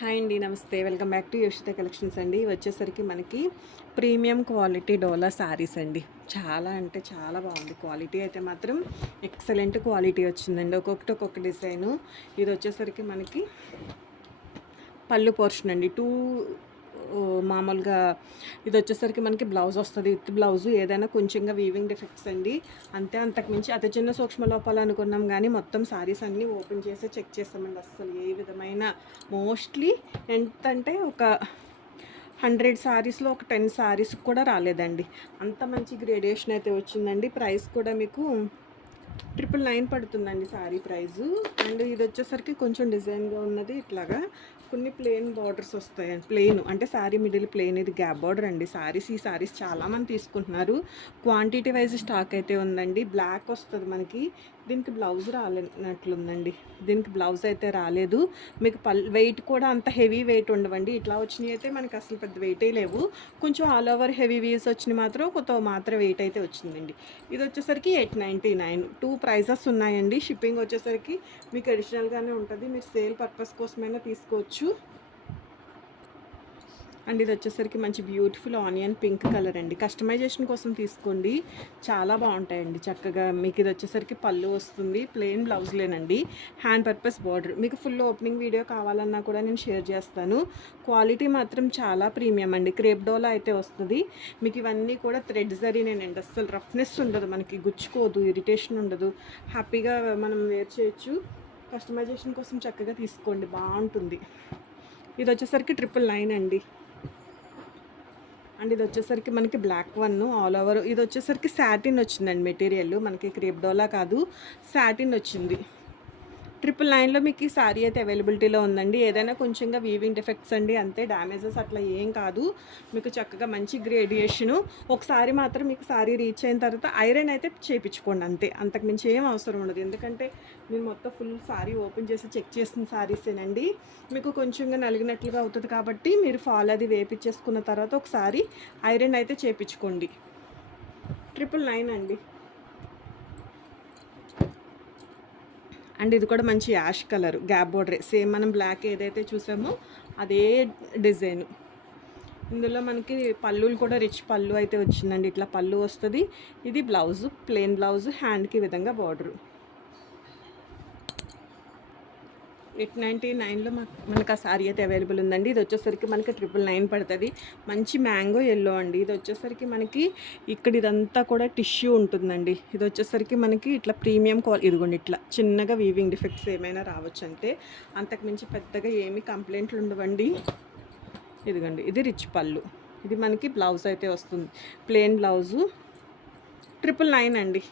Hi అండి, నమస్తే. Welcome back to యోషిత collections అండి. వచ్చేసరికి మనకి ప్రీమియం క్వాలిటీ డోలా శారీస్ అండి. చాలా అంటే చాలా బాగుంది. క్వాలిటీ అయితే మాత్రం ఎక్సలెంట్ క్వాలిటీ వచ్చిందండి. ఒక్కొక్కటి ఒక్కొక్క డిజైను. ఇది వచ్చేసరికి మనకి పళ్ళు పోర్షన్ అండి. మామూలుగా ఇది వచ్చేసరికి మనకి బ్లౌజ్ వస్తుంది. విత్ బ్లౌజు ఏదైనా కొంచెంగా వీవింగ్ డిఫెక్ట్స్ అండి. అంతే, అంతకుమించి అతి చిన్న సూక్ష్మ లోపాలు అనుకున్నాం కానీ మొత్తం శారీస్ అన్నీ ఓపెన్ చేసి చెక్ చేస్తామండి. అస్సలు ఏ విధమైన మోస్ట్లీ ఎంతంటే ఒక 100 శారీస్లో ఒక 10 శారీస్ కూడా రాలేదండి. అంత మంచి గ్రేడేషన్ అయితే వచ్చిందండి. ప్రైస్ కూడా మీకు 999 పడుతుందండి శారీ ప్రైజు. అండ్ ఇది వచ్చేసరికి కొంచెం డిజైన్గా ఉన్నది. ఇట్లాగా కొన్ని ప్లెయిన్ బార్డర్స్ వస్తాయండి. ప్లెయిన్ అంటే శారీ మిడిల్ ప్లెయిన్, ఇది గ్యాప్ బార్డర్ అండి. ఈ శారీస్ చాలామంది తీసుకుంటున్నారు. క్వాంటిటీ వైజ్ స్టాక్ అయితే ఉందండి. బ్లాక్ వస్తుంది మనకి. దీనికి బ్లౌజ్ రాలేనట్లుందండి. దీనికి బ్లౌజ్ అయితే రాలేదు. మీకు వెయిట్ కూడా అంత హెవీ వెయిట్ ఉండవండి. ఇట్లా వచ్చినాయి అయితే మనకి అసలు పెద్ద వెయిటే లేవు. కొంచెం ఆల్ ఓవర్ హెవీ వీవ్స్ వచ్చినాయి మాత్రం కొత్త మాత్రం వెయిట్ అయితే వచ్చిందండి. ఇది వచ్చేసరికి 899. 2 ప్రైజెస్ ఉన్నాయండి. షిప్పింగ్ వచ్చేసరికి మీకు అడిషనల్గానే ఉంటుంది. మీరు సేల్ పర్పస్ కోసమైనా తీసుకోవచ్చు. అండ్ ఇది వచ్చేసరికి మంచి బ్యూటిఫుల్ ఆనియన్ పింక్ కలర్ అండి. కస్టమైజేషన్ కోసం తీసుకోండి, చాలా బాగుంటాయండి. చక్కగా మీకు ఇది వచ్చేసరికి పళ్ళు వస్తుంది. ప్లెయిన్ బ్లౌజ్లేనండి. Hand purpose border. మీకు ఫుల్ ఓపెనింగ్ వీడియో కావాలన్నా కూడా నేను షేర్ చేస్తాను. క్వాలిటీ మాత్రం చాలా ప్రీమియం అండి. క్రేప్ డోలా అయితే వస్తుంది. మీకు ఇవన్నీ కూడా థ్రెడ్ జరీనేనండి. అస్సలు రఫ్నెస్ ఉండదు, మనకి గుచ్చుకోదు, ఇరిటేషన్ ఉండదు. హ్యాపీగా మనం వేర్ చేయొచ్చు. కస్టమైజేషన్ కోసం చక్కగా తీసుకోండి, బాగుంటుంది. ఇది వచ్చేసరికి 999 అండి. అండ్ ఇది వచ్చేసరికి మనకి బ్లాక్ వన్ ఆల్ ఓవర్. ఇది వచ్చేసరికి సాటిన్ వచ్చిందండి మెటీరియల్. మనకి క్రేప్ డోలా కాదు, సాటిన్ వచ్చింది. 999లో మీకు ఈ శారీ అయితే అవైలబిలిటీలో ఉందండి. ఏదైనా కొంచెంగా వీవింగ్ డిఫెక్ట్స్ అండి, అంతే. డ్యామేజెస్ అట్లా ఏం కాదు. మీకు చక్కగా మంచి గ్రేడియేషను. ఒకసారి మాత్రం మీకు శారీ రీచ్ అయిన తర్వాత ఐరన్ అయితే చేయించుకోండి, అంతే. అంతకుమించి ఏం అవసరం ఉండదు. ఎందుకంటే నేను మొత్తం ఫుల్ శారీ ఓపెన్ చేసి చెక్ చేసిన శారీసేనండి. మీకు కొంచెంగా నలిగినట్లుగా అవుతుంది కాబట్టి మీరు ఫాల్ అది వేపించేసుకున్న తర్వాత ఒకసారి ఐరన్ అయితే చేయించుకోండి. 999 అండి. అండ్ ఇది కూడా మంచి యాష్ కలర్ గ్యాప్ బోర్డరే. సేమ్ మనం బ్లాక్ ఏదైతే చూసామో అదే డిజైన్. ఇందులో మనకి పళ్ళులు కూడా రిచ్ పళ్ళు అయితే వచ్చిందండి. ఇట్లా పళ్ళు వస్తుంది. ఇది బ్లౌజు, ప్లెయిన్ బ్లౌజు, హ్యాండ్కి విధంగా బార్డరు. 899లో మనకు ఆ శారీ అయితే అవైలబుల్ ఉందండి. ఇది వచ్చేసరికి మనకి 999 పడుతుంది. మంచి మ్యాంగో ఎల్లో అండి. ఇది వచ్చేసరికి మనకి ఇక్కడ ఇదంతా కూడా టిష్యూ ఉంటుందండి. ఇది వచ్చేసరికి మనకి ఇట్లా ప్రీమియం ఇదిగోండి, ఇట్లా చిన్నగా వీవింగ్ డిఫెక్ట్స్ ఏమైనా రావచ్చు అంతే. అంతకుమించి పెద్దగా ఏమీ కంప్లైంట్లు ఉండవండి. ఇదిగోండి, ఇది రిచ్ పళ్ళు. ఇది మనకి బ్లౌజ్ అయితే వస్తుంది. Plain blouse. 999 అండి.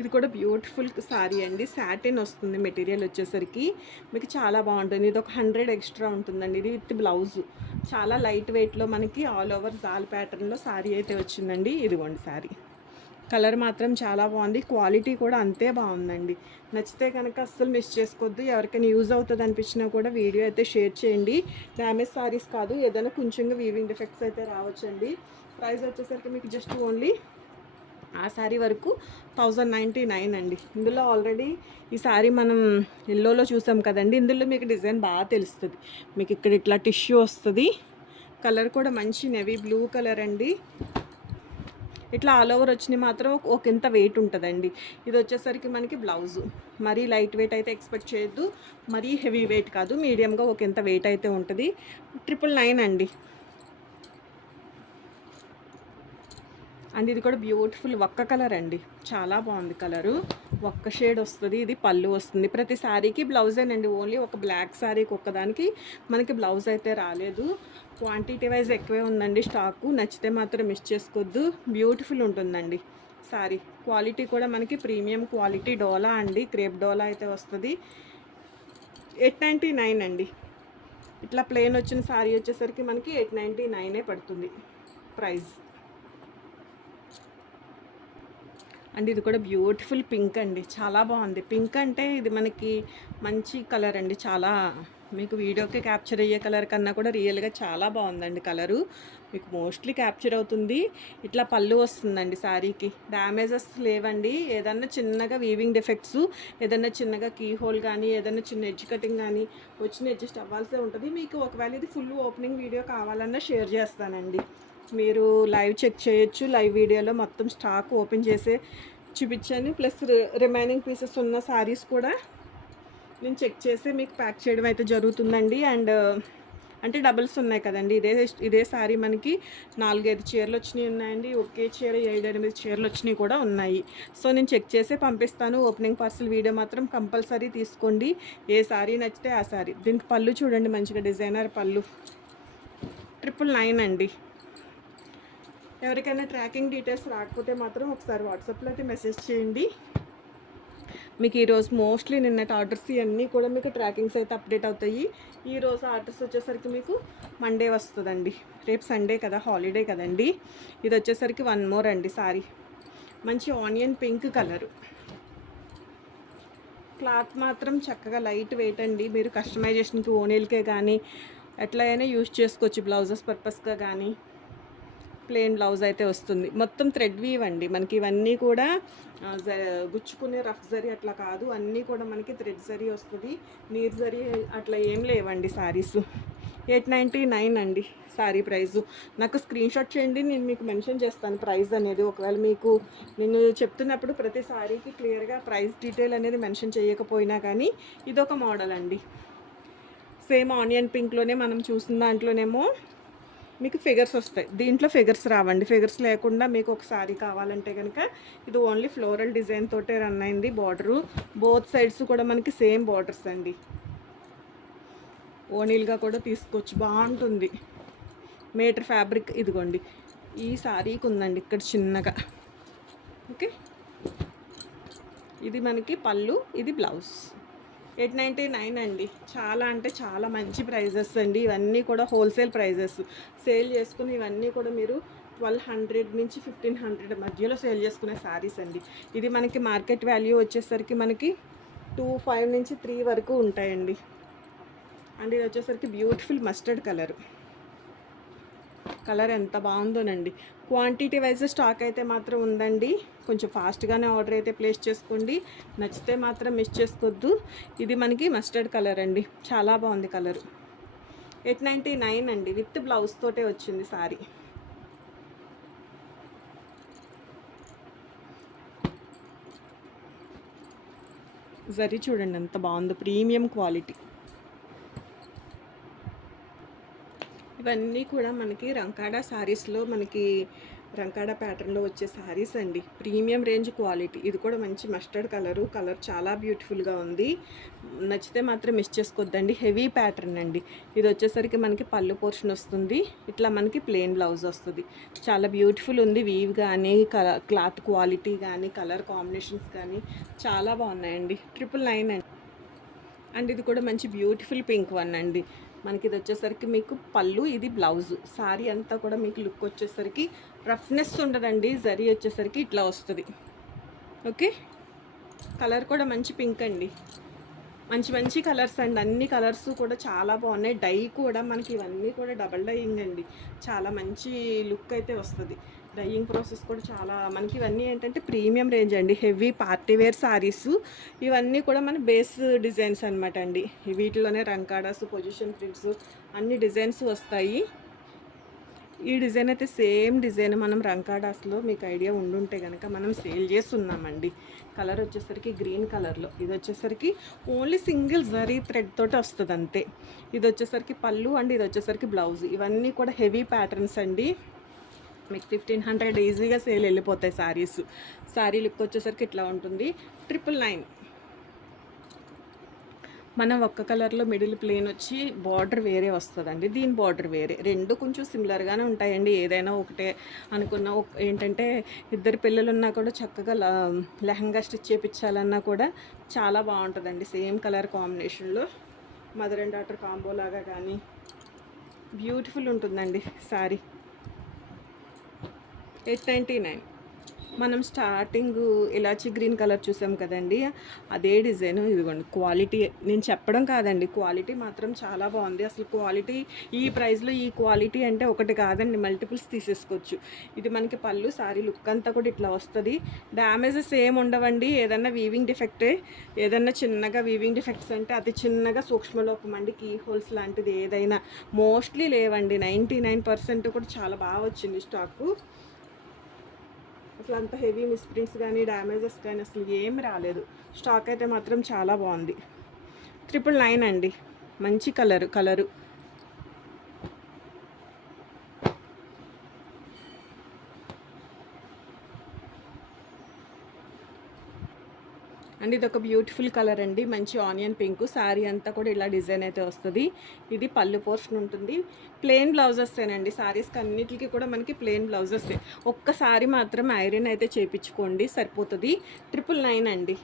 ఇది కూడా బ్యూటిఫుల్ శారీ అండి. సాటిన్ వస్తుంది మెటీరియల్ వచ్చేసరికి. మీకు చాలా బాగుంటుంది. ఇది ఒక 100 ఎక్స్ట్రా ఉంటుందండి. ఇది విత్ బ్లౌజు. చాలా లైట్ వెయిట్లో మనకి ఆల్ ఓవర్ జాల్ ప్యాటర్న్లో శారీ అయితే వచ్చిందండి. ఇదిగోండి శారీ. కలర్ మాత్రం చాలా బాగుంది. క్వాలిటీ కూడా అంతే బాగుందండి. నచ్చితే కనుక అస్సలు మిస్ చేసుకోవద్దు. ఎవరికైనా యూజ్ అవుతుంది అనిపించినా కూడా వీడియో అయితే షేర్ చేయండి. డ్యామేజ్ శారీస్ కాదు, ఏదైనా కొంచెంగా వీవింగ్ డిఫెక్ట్స్ అయితే రావచ్చండి. ప్రైస్ వచ్చేసరికి మీకు జస్ట్ ఓన్లీ ఆ శారీ వరకు 1099 అండి. ఇందులో ఆల్రెడీ ఈ శారీ మనం ఎల్లోలో చూసాం కదండి. ఇందులో మీకు డిజైన్ బాగా తెలుస్తుంది. మీకు ఇక్కడ ఇట్లా టిష్యూ వస్తుంది. కలర్ కూడా మంచి నెవీ బ్లూ కలర్ అండి. ఇట్లా ఆల్ ఓవర్ వచ్చినాయి మాత్రం ఒక ఇంత వెయిట్ ఉంటుందండి. ఇది వచ్చేసరికి మనకి బ్లౌజు. మరీ లైట్ వెయిట్ అయితే ఎక్స్పెక్ట్ చేయొద్దు, మరీ హెవీ వెయిట్ కాదు, మీడియంగా ఒక ఇంత వెయిట్ అయితే ఉంటుంది. 999 అండి. అండ్ ఇది కూడా బ్యూటిఫుల్ ఒక్క కలర్ అండి. చాలా బాగుంది కలరు. ఒక్క షేడ్ వస్తుంది. ఇది పళ్ళు వస్తుంది. ప్రతి శారీకి బ్లౌజేనండి. ఓన్లీ ఒక బ్లాక్ శారీకి ఒక్కదానికి మనకి బ్లౌజ్ అయితే రాలేదు. క్వాంటిటీ వైజ్ ఎక్కువే ఉందండి స్టాకు. నచ్చితే మాత్రం మిస్ చేసుకోవద్దు. బ్యూటిఫుల్ ఉంటుందండి శారీ. క్వాలిటీ కూడా మనకి ప్రీమియం క్వాలిటీ డోలా అండి. క్రేప్ డోలా అయితే వస్తుంది. 899 అండి. ఇట్లా ప్లెయిన్ వచ్చిన శారీ వచ్చేసరికి మనకి 899 పడుతుంది ప్రైస్. అండ్ ఇది కూడా బ్యూటిఫుల్ పింక్ అండి. చాలా బాగుంది. పింక్ అంటే ఇది మనకి మంచి కలర్ అండి. చాలా మీకు వీడియోకి క్యాప్చర్ అయ్యే కలర్ కన్నా కూడా రియల్గా చాలా బాగుందండి కలరు. మీకు మోస్ట్లీ క్యాప్చర్ అవుతుంది. ఇట్లా పళ్ళు వస్తుందండి శారీకి. డ్యామేజెస్ లేవండి. ఏదన్నా చిన్నగా వీవింగ్ డిఫెక్ట్స్, ఏదన్నా చిన్నగా కీ హోల్ కానీ, ఏదన్నా చిన్న ఎడ్జ్ కటింగ్ కానీ వచ్చిన అడ్జస్ట్ అవ్వాల్సే ఉంటుంది. మీకు ఒకవేళ ఇది ఫుల్ ఓపెనింగ్ వీడియో కావాలన్నా షేర్ చేస్తానండి. మీరు లైవ్ చెక్ చేయొచ్చు. లైవ్ వీడియోలో మొత్తం స్టాక్ ఓపెన్ చేసే చూపించాను. ప్లస్ రిమైనింగ్ పీసెస్ ఉన్న శారీస్ కూడా నేను చెక్ చేసి మీకు ప్యాక్ చేయడం అయితే జరుగుతుందండి. అండ్ అంటే డబుల్స్ ఉన్నాయి కదండి. ఇదే శారీ మనకి 4-5 చీరలు వచ్చినాయి ఉన్నాయండి. ఒకే చీర 7-8 చీరలు వచ్చినాయి కూడా ఉన్నాయి. సో నేను చెక్ చేసి పంపిస్తాను. ఓపెనింగ్ పార్సల్ వీడియో మాత్రం కంపల్సరీ తీసుకోండి. ఏ శారీ నచ్చితే ఆ శారీ. దీనికి పళ్ళు చూడండి, మంచిగా డిజైనర్ పళ్ళు. 999 అండి. ఎవరికైనా ట్రాకింగ్ డీటెయిల్స్ రాకపోతే మాత్రం ఒకసారి వాట్సాప్లో అయితే మెసేజ్ చేయండి. మీకు ఈరోజు మోస్ట్లీ నిన్నటి ఆర్డర్స్ ఇవన్నీ కూడా మీకు ట్రాకింగ్స్ అయితే అప్డేట్ అవుతాయి. ఈరోజు ఆర్డర్స్ వచ్చేసరికి మీకు మండే వస్తుందండి. రేపు సండే కదా, హాలిడే కదండి. ఇది వచ్చేసరికి 1 మోర్ అండి సారీ. మంచి ఆనియన్ పింక్ కలరు. క్లాత్ మాత్రం చక్కగా లైట్ వెయిట్ అండి. మీరు కస్టమైజేషన్కి ఓనీలకే కానీ ఎట్లా అయినా యూజ్ చేసుకోవచ్చు. బ్లౌజెస్ పర్పస్గా కానీ ప్లెయిన్ బ్లౌజ్ అయితే వస్తుంది. మొత్తం థ్రెడ్ వీవ్ అండి. మనకి ఇవన్నీ కూడా గుచ్చుకునే రఫ్ జరీ అట్లా కాదు, అన్నీ కూడా మనకి థ్రెడ్ జరీ వస్తుంది. నీర్ జరీ అట్లా ఏం లేవండి శారీస్. 899 అండి శారీ ప్రైజు. నాకు స్క్రీన్ షాట్ చేయండి, నేను మీకు మెన్షన్ చేస్తాను ప్రైస్ అనేది. ఒకవేళ మీకు నేను చెప్తున్నప్పుడు ప్రతి శారీకి క్లియర్గా ప్రైస్ డీటెయిల్ అనేది మెన్షన్ చేయకపోయినా కానీ ఇదొక మోడల్ అండి. సేమ్ ఆనియన్ పింక్లోనే మనం చూసిన దాంట్లోనేమో మీకు ఫిగర్స్ వస్తాయి. దీంట్లో ఫిగర్స్ రావండి. ఫిగర్స్ లేకుండా మీకు ఒక శారీ కావాలంటే కనుక ఇది ఓన్లీ ఫ్లోరల్ డిజైన్ తోటే రన్ అయింది. బార్డరు బోత్ సైడ్స్ కూడా మనకి సేమ్ బార్డర్స్ అండి. ఓనీల్గా కూడా తీసుకోవచ్చు, బాగుంటుంది. మీటర్ ఫ్యాబ్రిక్ ఇదిగోండి. ఈ శారీకి ఉందండి ఇక్కడ చిన్నగా. ఓకే, ఇది మనకి పళ్ళు, ఇది బ్లౌజ్. 899 అండి. చాలా అంటే చాలా మంచి ప్రైజెస్ అండి. ఇవన్నీ కూడా హోల్సేల్ ప్రైజెస్. సేల్ చేసుకుని ఇవన్నీ కూడా మీరు 1200 నుంచి 1500 మధ్యలో సేల్ చేసుకునే శారీస్ అండి. ఇది మనకి మార్కెట్ వాల్యూ వచ్చేసరికి మనకి 25 నుంచి 3 వరకు ఉంటాయండి. అండ్ ఇది వచ్చేసరికి బ్యూటిఫుల్ మస్టర్డ్ కలర్ ఎంత బాగుందోనండి. క్వాంటిటీ వైజ్ స్టాక్ అయితే మాత్రం ఉందండి. కొంచెం ఫాస్ట్గానే ఆర్డర్ అయితే ప్లేస్ చేసుకోండి. నచ్చితే మాత్రం మిస్ చేసుకోవద్దు. ఇది మనకి మస్టర్డ్ కలర్ అండి, చాలా బాగుంది కలరు. 899 అండి. విత్ బ్లౌజ్ తోటే వచ్చింది సారీ. జరీ చూడండి ఎంత బాగుందో, ప్రీమియం క్వాలిటీ. ఇవన్నీ కూడా మనకి రంకాడా శారీస్లో, మనకి రంకాడా ప్యాటర్న్లో వచ్చే శారీస్ అండి. Premium range quality. ఇది కూడా మంచి మస్టర్డ్ కలర్ చాలా బ్యూటిఫుల్గా ఉంది. నచ్చితే మాత్రం మిస్ చేసుకోవద్దండి. హెవీ ప్యాటర్న్ అండి. ఇది వచ్చేసరికి మనకి పళ్ళు పోర్షన్ వస్తుంది. ఇట్లా మనకి ప్లెయిన్ బ్లౌజ్ వస్తుంది. చాలా బ్యూటిఫుల్ ఉంది. వీవ్ కానీ క్లాత్ క్వాలిటీ కానీ కలర్ కాంబినేషన్స్ కానీ చాలా బాగున్నాయండి. 999 అండి. అండ్ ఇది కూడా మంచి బ్యూటిఫుల్ పింక్ వన్ అండి. మనకి ఇది వచ్చేసరికి మీకు పళ్ళు, ఇది బ్లౌజు. శారీ అంతా కూడా మీకు లుక్ వచ్చేసరికి రఫ్నెస్ ఉండదండి. జరీ వచ్చేసరికి ఇట్లా వస్తుంది. ఓకే, కలర్ కూడా మంచి పింక్ అండి. మంచి కలర్స్ అండి. అన్ని కలర్స్ కూడా చాలా బాగున్నాయి. డై కూడా మనకి ఇవన్నీ కూడా డబల్ డైయింగ్ అండి. చాలా మంచి లుక్ అయితే వస్తుంది. డైయింగ్ ప్రాసెస్ కూడా చాలా మనకి ఇవన్నీ ఏంటంటే ప్రీమియం రేంజ్ అండి. హెవీ పార్టీవేర్ శారీస్ ఇవన్నీ కూడా మన బేస్ డిజైన్స్ అనమాట అండి. వీటిలోనే రంకాడాస్, పొజిషన్ ప్రింట్స్ అన్ని డిజైన్స్ వస్తాయి. ఈ డిజైన్ అయితే సేమ్ డిజైన్ మనం రంకాడాస్లో మీకు ఐడియా ఉండుంటే కనుక మనం సేల్ చేస్తున్నామండి. కలర్ వచ్చేసరికి గ్రీన్ కలర్లో. ఇది వచ్చేసరికి ఓన్లీ సింగిల్ జరీ థ్రెడ్ తోటి వస్తుంది అంతే. ఇది వచ్చేసరికి పళ్ళు అండి, ఇది వచ్చేసరికి బ్లౌజ్. ఇవన్నీ కూడా హెవీ ప్యాటర్న్స్ అండి. మీకు 1500 ఈజీగా సేల్ వెళ్ళిపోతాయి శారీస్. శారీ లుక్ వచ్చేసరికి ఇట్లా ఉంటుంది. 999. మనం ఒక్క కలర్లో మిడిల్ ప్లేన్ వచ్చి బార్డర్ వేరే వస్తుందండి. దీని బార్డర్ వేరే. రెండు కొంచెం సిమిలర్గానే ఉంటాయండి. ఏదైనా ఒకటే అనుకున్న ఏంటంటే ఇద్దరు పిల్లలు ఉన్నా కూడా చక్కగా లెహంగా స్టిచ్ చేయించాలన్నా కూడా చాలా బాగుంటుందండి. సేమ్ కలర్ కాంబినేషన్లో మదర్ అండ్ డాటర్ కాంబో లాగా కానీ బ్యూటిఫుల్ ఉంటుందండి శారీ. 899. మనం స్టార్టింగ్ ఇలాచీ గ్రీన్ కలర్ చూసాం కదండి, అదే డిజైన్ ఇదిగోండి. క్వాలిటీ నేను చెప్పడం కాదండి, క్వాలిటీ మాత్రం చాలా బాగుంది. అసలు క్వాలిటీ ఈ ప్రైస్లో ఈ క్వాలిటీ అంటే ఒకటి కాదండి, మల్టిపుల్స్ తీసేసుకోవచ్చు. ఇది మనకి పళ్ళు, సారీ లుక్ అంతా కూడా ఇట్లా వస్తుంది. డ్యామేజెస్ ఏమి ఉండవండి. ఏదన్నా వీవింగ్ డిఫెక్టే, ఏదన్నా చిన్నగా వీవింగ్ డిఫెక్ట్స్ అంటే అతి చిన్నగా సూక్ష్మలోపం అండి, కీ హోల్స్ లాంటిది ఏదైనా మోస్ట్లీ లేవండి. 99% కూడా చాలా బాగా వచ్చింది స్టాకు. అసలు అంత హెవీ మిస్ప్రింట్స్ కానీ డ్యామేజెస్ కానీ అసలు ఏమి రాలేదు. స్టాక్ అయితే మాత్రం చాలా బాగుంది. 999 అండి. మంచి కలరు అండ్ ఇది ఒక బ్యూటిఫుల్ కలర్ అండి, మంచి ఆనియన్ పింక్. శారీ అంతా కూడా ఇలా డిజైన్ అయితే వస్తుంది. ఇది పళ్ళు పోర్షన్ ఉంటుంది. ప్లెయిన్ బ్లౌజెస్తేనండి, శారీస్కి అన్నిటికీ కూడా మనకి ప్లెయిన్ బ్లౌజెస్. ఒక్కసారి మాత్రం ఐరన్ అయితే చేయించుకోండి, సరిపోతుంది. 999 అండి.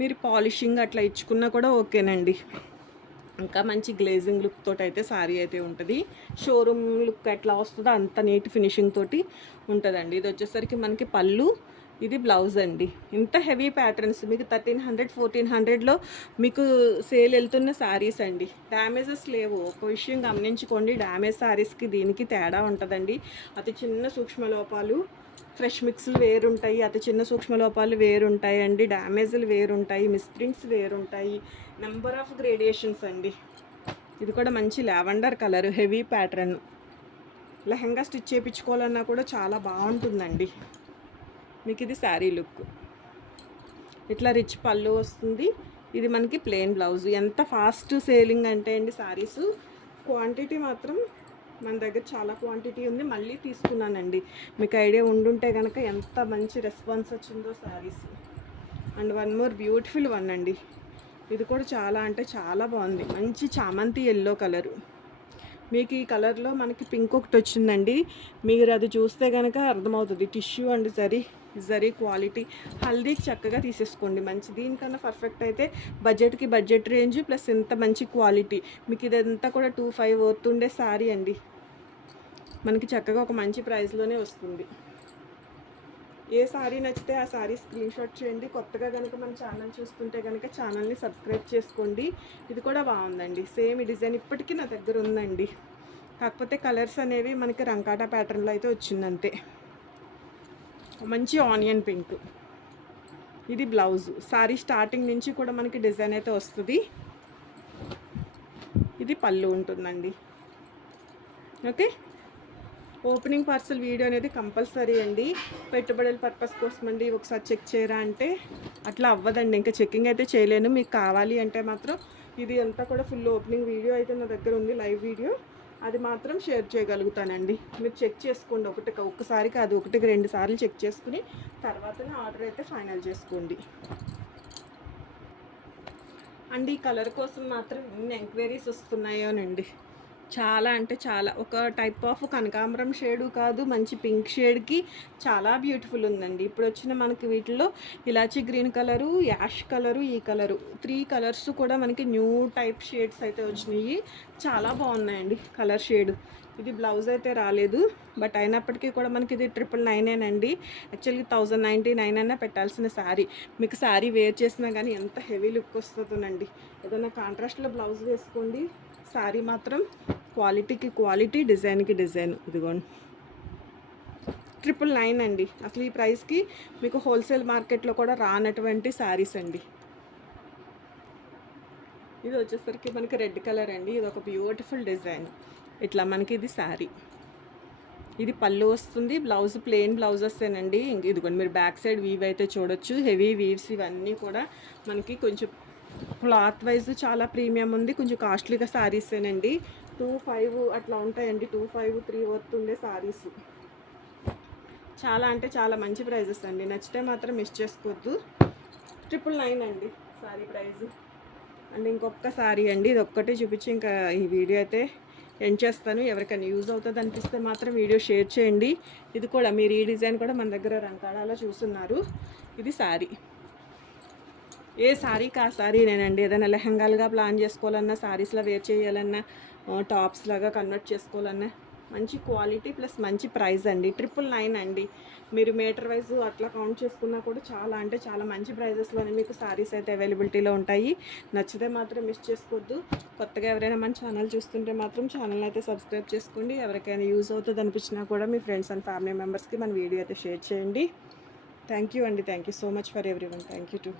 మీరు పాలిషింగ్ అట్లా ఇచ్చుకున్నా కూడా ఓకేనండి. ఇంకా మంచి గ్లేజింగ్ లుక్ తోటి అయితే శారీ అయితే ఉంటుంది. షోరూమ్ లుక్ ఎట్లా వస్తుందో అంత నీట్ ఫినిషింగ్ తోటి ఉంటుందండి. ఇది వచ్చేసరికి మనకి పళ్ళు, ఇది బ్లౌజ్ అండి. ఇంత హెవీ ప్యాటర్న్స్ మీకు 1300 1400లో మీకు సేల్ వెళ్తున్న శారీస్ అండి. డ్యామేజెస్ లేవు. ఒక విషయం గమనించుకోండి, డ్యామేజ్ శారీస్కి దీనికి తేడా ఉంటుందండి. అతి చిన్న సూక్ష్మ లోపాలు, ఫ్రెష్ మిక్స్లు వేరుంటాయి, అతి చిన్న సూక్ష్మ లోపాలు వేరుంటాయి అండి, డ్యామేజ్లు వేరుంటాయి, మిస్ప్రింట్స్ వేరుంటాయి, నెంబర్ ఆఫ్ గ్రేడియేషన్స్ అండి. ఇది కూడా మంచి lavender colour, heavy pattern. Lehenga stitch చేయించుకోవాలన్నా కూడా చాలా బాగుంటుందండి. మీకు ఇది శారీ లుక్. ఇట్లా రిచ్ పళ్ళు వస్తుంది. ఇది మనకి ప్లెయిన్ బ్లౌజ్. ఎంత ఫాస్ట్ సేలింగ్ అంటే అండి శారీస్, క్వాంటిటీ మాత్రం మన దగ్గర చాలా క్వాంటిటీ ఉంది. మళ్ళీ తీసుకున్నానండి, మీకు ఐడియా ఉండుంటే కనుక ఎంత మంచి రెస్పాన్స్ వచ్చిందో saris. And one more beautiful one అండి. ఇది కూడా చాలా అంటే చాలా బాగుంది. మంచి చామంతి ఎల్లో కలరు. మీకు ఈ కలర్లో మనకి పింక్ ఒకటి వచ్చిందండి. మీరు అది చూస్తే కనుక అర్థమవుతుంది. టిష్యూ అండ్ జరీ క్వాలిటీ, హల్దీకి చక్కగా తీసేసుకోండి. మంచి దీనికన్నా పర్ఫెక్ట్ అయితే బడ్జెట్కి బడ్జెట్ రేంజ్ ప్లస్ ఇంత మంచి క్వాలిటీ. మీకు ఇదంతా కూడా 2500 వర్తుండే శారీ అండి. మనకి చక్కగా ఒక మంచి ప్రైస్లోనే వస్తుంది. ఏ శారీ నచ్చితే ఆ శారీ స్క్రీన్ షాట్ చేయండి. కొత్తగా కనుక మన ఛానల్ చూస్తుంటే కనుక ఛానల్ని సబ్స్క్రైబ్ చేసుకోండి. ఇది కూడా బాగుందండి, సేమ్ ఈ డిజైన్ ఇప్పటికీ నా దగ్గర ఉందండి. కాకపోతే కలర్స్ అనేవి మనకి రంకాటా ప్యాటర్న్లో అయితే వచ్చిందంతే. మంచి ఆనియన్ పింక్. ఇది బ్లౌజ్. శారీ స్టార్టింగ్ నుంచి కూడా మనకి డిజైన్ అయితే వస్తుంది. ఇది పళ్ళు ఉంటుందండి. ఓకే, ఓపెనింగ్ పార్సల్ వీడియో అనేది కంపల్సరీ అండి. పెట్టుబడుల పర్పస్ కోసం అండి. ఒకసారి చెక్ చేయరా అంటే అట్లా అవ్వదండి, ఇంకా చెకింగ్ అయితే చేయలేను. మీకు కావాలి అంటే మాత్రం ఇది అంతా కూడా ఫుల్ ఓపెనింగ్ వీడియో అయితే నా దగ్గర ఉంది, లైవ్ వీడియో. అది మాత్రం షేర్ చేయగలుగుతానండి. మీరు చెక్ చేసుకోండి, ఒక్కసారి కాదు, 1-2 సార్లు చెక్ చేసుకుని తర్వాతనే ఆర్డర్ అయితే ఫైనల్ చేసుకోండి. అండ్ ఈ కలర్ కోసం మాత్రం ఎన్ని ఎంక్వైరీస్ వస్తున్నాయోనండి. చాలా అంటే చాలా, ఒక టైప్ ఆఫ్ కనకాంబరం షేడు కాదు, మంచి పింక్ షేడ్కి చాలా బ్యూటిఫుల్ ఉందండి. ఇప్పుడు వచ్చిన మనకి వీటిల్లో ఇలాచీ గ్రీన్ కలరు, యాష్ కలరు, ఈ కలరు, 3 కలర్స్ కూడా మనకి న్యూ టైప్ షేడ్స్ అయితే వచ్చినాయి. చాలా బాగున్నాయండి కలర్ షేడు. ఇది బ్లౌజ్ అయితే రాలేదు, బట్ అయినప్పటికీ కూడా మనకి ఇది 999 అండి. యాక్చువల్గా 1099 అయినా పెట్టాల్సిన శారీ. మీకు శారీ వేర్ చేసినా కానీ ఎంత హెవీ లుక్ వస్తుందోనండి. ఏదైనా కాంట్రాస్ట్లో బ్లౌజ్ వేసుకోండి, శారీ మాత్రం క్వాలిటీకి క్వాలిటీ, డిజైన్కి డిజైన్. ఇదిగోండి 999 అండి. అసలు ఈ ప్రైస్కి మీకు హోల్సేల్ మార్కెట్లో కూడా రానటువంటి శారీస్ అండి. ఇది వచ్చేసరికి మనకి రెడ్ కలర్ అండి. ఇది ఒక బ్యూటిఫుల్ డిజైన్. ఇట్లా మనకి ఇది శారీ. ఇది పళ్ళు వస్తుంది. బ్లౌజ్ ప్లెయిన్ బ్లౌజెసేనండి. ఇదిగోండి మీరు బ్యాక్ సైడ్ వీవ్ అయితే చూడొచ్చు. హెవీ వీవ్స్ ఇవన్నీ కూడా మనకి కొంచెం క్లాత్ వైజ్ చాలా ప్రీమియం ఉంది. కొంచెం కాస్ట్లీగా శారీసేనండి. 2500 అట్లా ఉంటాయండి. 2500-3 వర్త్ ఉండే శారీస్. చాలా అంటే చాలా మంచి ప్రైజెస్ అండి. నచ్చితే మాత్రం మిస్ చేసుకోవద్దు. 999 అండి శారీ ప్రైస్. అండ్ ఇంకొక శారీ అండి, ఇది ఒక్కటే చూపించి ఇంకా ఈ వీడియో అయితే ఎండ్ చేస్తాను. ఎవరికైనా యూజ్ అవుతుంది అనిపిస్తే మాత్రం వీడియో షేర్ చేయండి. ఇది కూడా మీరు ఈ డిజైన్ కూడా మన దగ్గర రంకాడాలో చూస్తున్నారు. ఇది శారీ. ఏ శారీకి ఆ శారీనేనండి. ఏదైనా లెహంగాలుగా ప్లాన్ చేసుకోవాలన్నా, శారీస్లో వేర్ చేయాలన్నా, టాప్స్ లాగా కన్వర్ట్ చేసుకోవాలన్నా మంచి క్వాలిటీ ప్లస్ మంచి ప్రైస్ అండి. 999 అండి. మీరు మీటర్ వైజ్ అట్లా కౌంట్ చేసుకున్నా కూడా చాలా అంటే చాలా మంచి ప్రైజెస్లోనే మీకు సారీస్ అయితే అవైలబిలిటీలో ఉంటాయి. నచ్చితే మాత్రం మిస్ చేసుకోవద్దు. కొత్తగా ఎవరైనా మన ఛానల్ చూస్తుంటే మాత్రం ఛానల్ అయితే సబ్స్క్రైబ్ చేసుకోండి. ఎవరికైనా యూజ్ అవుతుంది అనిపించినా కూడా మీ ఫ్రెండ్స్ అండ్ ఫ్యామిలీ మెంబర్స్కి మన వీడియో అయితే షేర్ చేయండి. థ్యాంక్ యూ అండి. Thank you so much for everyone. Thank you to